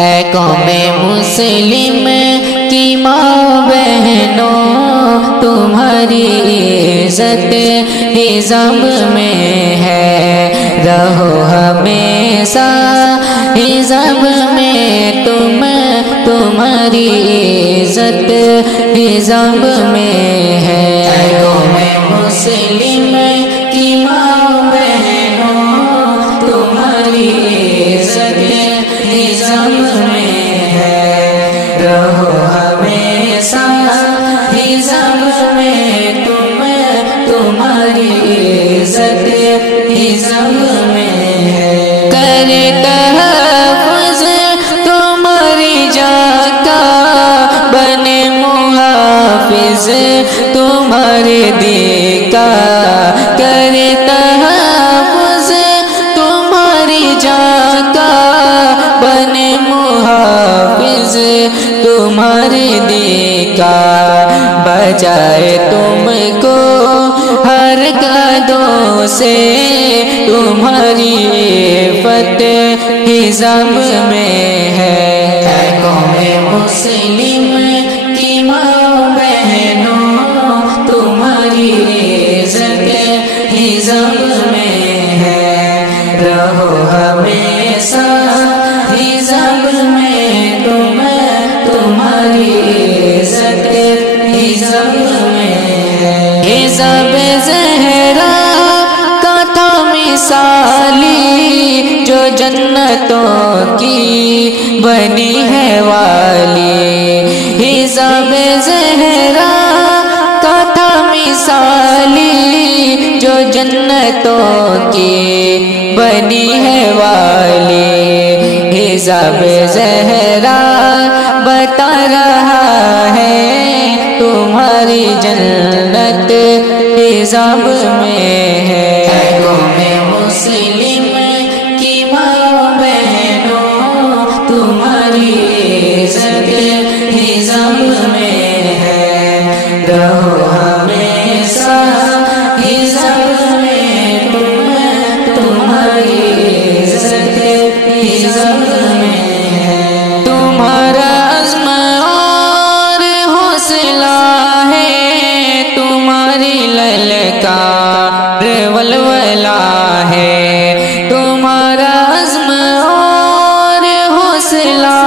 اے قوم مسلم کی ماں بہنوں، تمہاری عزت نظام میں ہے، رہو ہمیشہ نظام میں تمہاری عزت نظام میں ہے۔ اے قوم مسلم کی ماں بہنوں، تمہاری عزت نظام میں ہے، رہو ہمیشہ نظام میں تمہاری عزت نظام میں ہے۔ کرے تحفظ تمہاری جان کا، بنے محافظ تمہارے دین کا، کرے تحفظ تمہاری جان کا، بنے محافظ تمہارے دین کا، بچائے تم کو ہر قدوں سے، تمہاری عفت نظام میں ہے۔ اے قوم مسلم کی ماں بہنوں، تمہاری عزت نظام میں ہے، رہو ہمیشہ نظام میں تمہاری عزت نظام میں ہے۔ حزب زہرا کا تھا مثالی، جو جنتوں کی بنی ہے والی، حزب زہرا کا تھا مثالی، جو جنتوں کی بنی ہے والی، حزب زہرا بتا رہا ہے تمہاری جنت نظام میں ہے۔ اے قوم مسلم کی ماں بہنوں، تمہاری عزت نظام میں ہے، رہو ہمیشہ نظام میں تمہاری عزت نظام میں ہے۔ تمہارا عزم اور حوصلہ ہے، تمہاری للکار ولولہ ہے، تمہارا عزم اور حوصلہ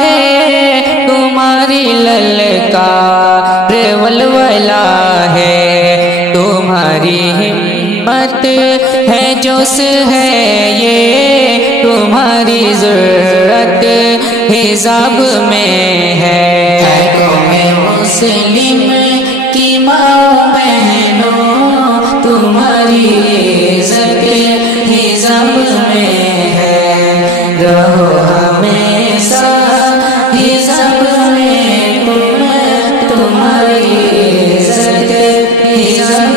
ہے، تمہاری للکار ولولہ ہے، تمہاری ہمت ہے، جوش ہے یہ، تمہاری ضرورت حزب میں ہے۔ اے قوم مسلم کی ماں بہنوں، تمہاری عزت نظام میں ہے، رہو ہمیشہ نظام میں تمہاری عزت نظام